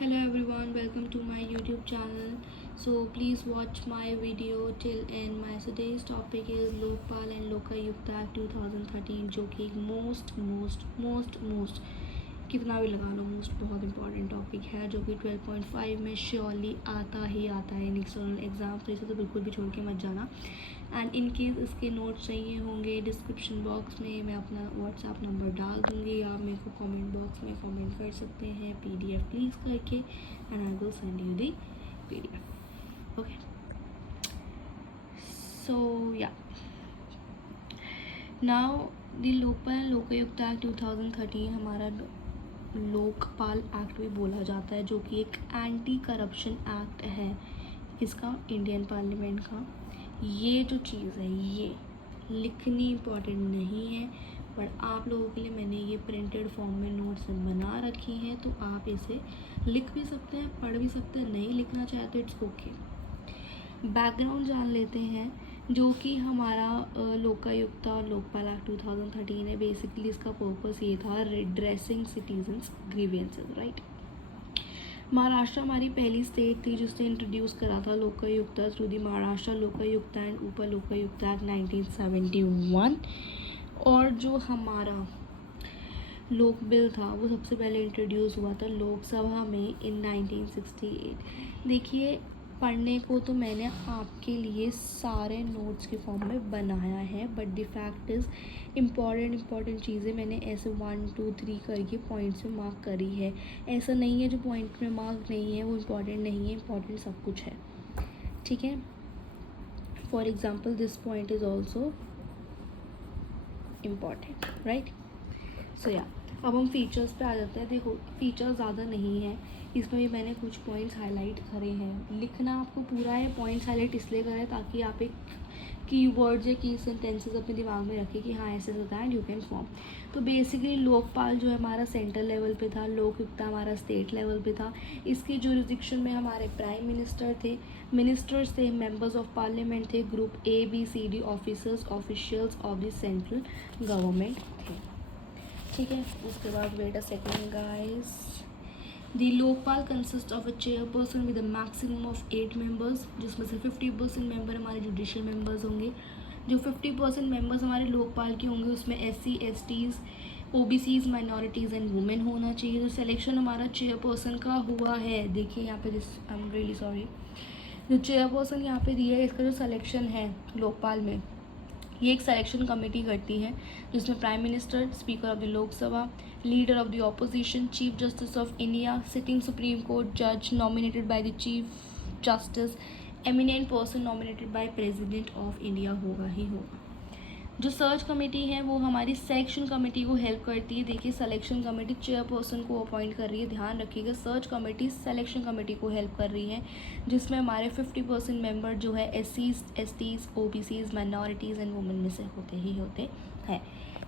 Hello everyone, welcome to my YouTube channel. So please watch my video till end. My today's topic is Lokpal and Lokayukta Act 2013 जो कि एक most कितना भी लगा लो most बहुत important topic है जो कि 12.5 में श्योरली आता ही आता है एक्सटर्नल एग्ज़ाम, तो इसे तो बिल्कुल भी छोड़ के मत जाना। एंड इन केस इसके नोट्स चाहिए होंगे डिस्क्रिप्शन बॉक्स में मैं अपना व्हाट्सएप नंबर डाल दूँगी, आप मेरे को कमेंट बॉक्स में कमेंट कर सकते हैं PDF प्लीज़ करके, and I will send you the PDF। Okay, so yeah now the Lokpal Lokayukta act 2013 हमारा लोकपाल एक्ट भी बोला जाता है, जो कि एक एंटी करप्शन एक्ट है किसका, इंडियन पार्लियामेंट का। ये जो चीज़ है ये लिखनी इम्पॉर्टेंट नहीं है, पर आप लोगों के लिए मैंने ये प्रिंटेड फॉर्म में नोट्स बना रखी हैं, तो आप इसे लिख भी सकते हैं, पढ़ भी सकते हैं, नहीं लिखना चाहे तो इट्स ओके। बैकग्राउंड जान लेते हैं, जो कि हमारा लोकायुक्ता और लोकपाल एक्ट 2013 है। बेसिकली इसका पर्पस ये था रिड्रेसिंग सिटीजन्स ग्रीवेंसेस, राइट। महाराष्ट्र हमारी पहली स्टेट थी जिसने इंट्रोड्यूस करा था Lokayukta through the Maharashtra Lokayukta and ऊपर लोकायुक्ता एक्ट 1971। और जो हमारा लोक बिल था वो सबसे पहले इंट्रोड्यूस हुआ था लोकसभा में इन 1968। देखिए, पढ़ने को तो मैंने आपके लिए सारे नोट्स के फॉर्म में बनाया है, but the fact is important चीज़ें मैंने ऐसे 1 2 3 करके पॉइंट्स में मार्क करी है। ऐसा नहीं है जो पॉइंट में मार्क नहीं है वो इम्पॉर्टेंट नहीं है, इम्पॉर्टेंट सब कुछ है, ठीक है। For example this point is also important, right. So yeah अब हम फीचर्स पे आ जाते हैं। देखो, फीचर्स ज़्यादा नहीं है, इसमें भी मैंने कुछ पॉइंट्स हाईलाइट करे हैं। लिखना आपको पूरा है, पॉइंट्स हाईलाइट इसलिए करें ताकि आप एक कीवर्ड्स या की सेंटेंसेस अपने दिमाग में रखें कि हाँ ऐसे होता है एंड यू कैन फॉर्म। तो बेसिकली लोकपाल जो है हमारा सेंट्रल लेवल पे था, लोकयुक्ता हमारा स्टेट लेवल पे था। इसके जुरिसडिक्शन में हमारे प्राइम मिनिस्टर थे, मिनिस्टर्स थे, मेंबर्स ऑफ पार्लियामेंट थे, group ABCD officers officials of the central government थे, ठीक है। उसके बाद wait a second guys, the Lokpal consist of a chairperson with a maximum of 8 members, जिसमें से 50% मेंबर हमारे जुडिशियल मेंबर्स होंगे। जो 50% मेंबर्स हमारे लोकपाल के होंगे उसमें SC STs OBCs minorities and women होना चाहिए। जो सिलेक्शन हमारा चेयरपर्सन का हुआ है, देखिए यहाँ पे आई एम रियली सॉरी, जो चेयरपर्सन यहाँ पे दिया है इसका जो सिलेक्शन है लोकपाल में, ये एक सिलेक्शन कमेटी करती है जिसमें prime minister, speaker of the Lok Sabha, leader of the opposition, chief justice of India, sitting supreme court जज nominated by the chief justice, eminent person nominated by president of India होगा ही होगा। जो सर्च कमेटी है वो हमारी सिलेक्शन कमेटी को help करती है। देखिए, सिलेक्शन कमेटी चेयरपर्सन को अपॉइंट कर रही है, ध्यान रखिएगा, सर्च कमेटी सिलेक्शन कमेटी को हेल्प कर रही है, जिसमें हमारे 50% मेंबर जो है SCs STs OBCs minorities and women में से होते ही होते हैं।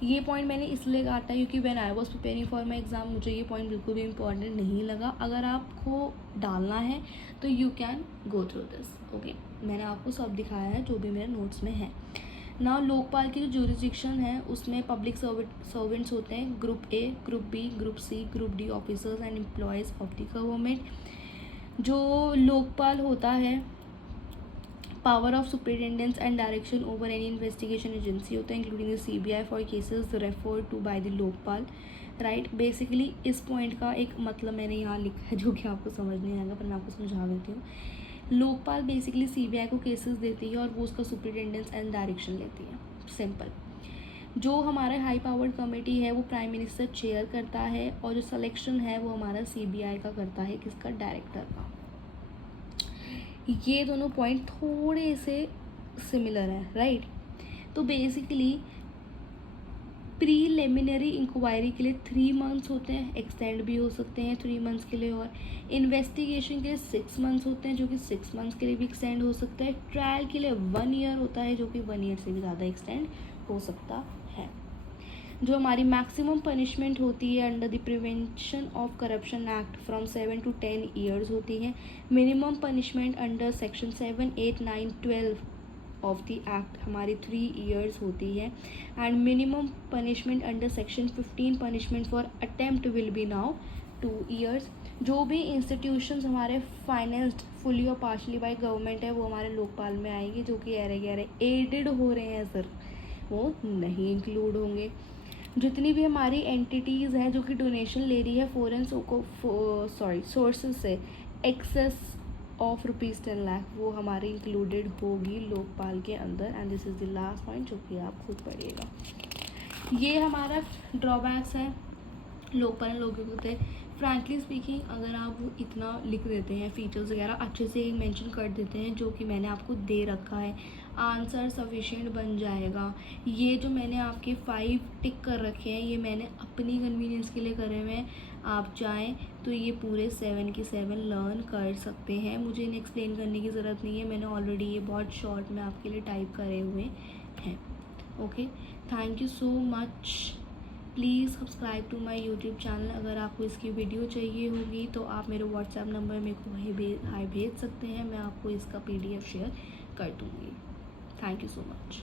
ये पॉइंट मैंने इसलिए काटा क्योंकि when I was preparing for my exam मुझे ये पॉइंट बिल्कुल भी इंपॉर्टेंट नहीं लगा। अगर आपको डालना है तो you can go through this, okay. मैंने आपको सब दिखाया है जो भी मेरे नोट्स में है ना। लोकपाल की जो जुरिसडिक्शन है उसमें पब्लिक सर्वेंट्स होते हैं, group A, group B, group C, group D officers and employees of the government. जो लोकपाल होता है power of superintendence and direction over any investigation agency होता है, including the CBI for cases referred to by the Lokpal, right. Basically इस point का एक मतलब मैंने यहाँ लिखा है जो कि आपको समझ नहीं आएगा, पर मैं आपको समझा देती हूँ। लोकपाल बेसिकली CBI को केसेस देती है और वो उसका सुपरिटेंडेंस एंड डायरेक्शन लेती है, सिंपल। जो हमारा हाई पावर्ड कमेटी है वो प्राइम मिनिस्टर चेयर करता है, और जो सिलेक्शन है वो हमारा CBI का करता है, किसका, डायरेक्टर का। ये दोनों पॉइंट थोड़े से सिमिलर है, राइट। तो बेसिकली प्रीलिमिनरी इंक्वायरी के लिए 3 मंथ्स होते हैं, एक्सटेंड भी हो सकते हैं 3 मंथ्स के लिए, और इन्वेस्टिगेशन के लिए 6 मंथ्स होते हैं जो कि 6 मंथ्स के लिए भी एक्सटेंड हो सकता है। ट्रायल के लिए 1 ईयर होता है जो कि 1 ईयर से भी ज़्यादा एक्सटेंड हो सकता है। जो हमारी मैक्सिमम पनिशमेंट होती है under the prevention of corruption act from 7 to 10 years होती है। Minimum punishment under section 7, 8, 9, 12 of the act हमारी 3 ईयर्स होती है, and minimum punishment under section 15 punishment for attempt will be now 2 years. जो भी institutions हमारे फाइनेंस्ड फुली और partially by government है वो हमारे लोकपाल में आएंगे, जो कि गहरे एडेड हो रहे हैं सर, वो नहीं इंक्लूड होंगे। जितनी भी हमारी एंटिटीज़ हैं जो कि डोनेशन ले रही है फॉरेन सोर्सेज से एक्सेस ऑफ ₹10 लाख, वो हमारी इंक्लूडेड होगी लोकपाल के अंदर। And this is the last point जो कि आप खुद पढ़िएगा। ये हमारा ड्रॉबैक्स है लोकपाल लोगों के। फ्रैंकली स्पीकिंग, अगर आप इतना लिख देते हैं फीचर्स वगैरह अच्छे से मेंशन कर देते हैं जो कि मैंने आपको दे रखा है, आंसर सफिशिएंट बन जाएगा। ये जो मैंने आपके 5 टिक कर रखे हैं ये मैंने अपनी कन्वीनियंस के लिए करे हुए हैं। आप चाहें तो ये पूरे 7 के 7 लर्न कर सकते हैं, मुझे इन्हें एक्सप्लेन करने की ज़रूरत नहीं है, मैंने ऑलरेडी ये बहुत शॉर्ट में आपके लिए टाइप करे हुए हैं। Okay, thank you so much. Please subscribe to my YouTube channel. अगर आपको इसकी वीडियो चाहिए होगी तो आप मेरे व्हाट्सएप नंबर मेरे को हाई भेज सकते हैं, मैं आपको इसका PDF शेयर कर दूँगी। Thank you so much.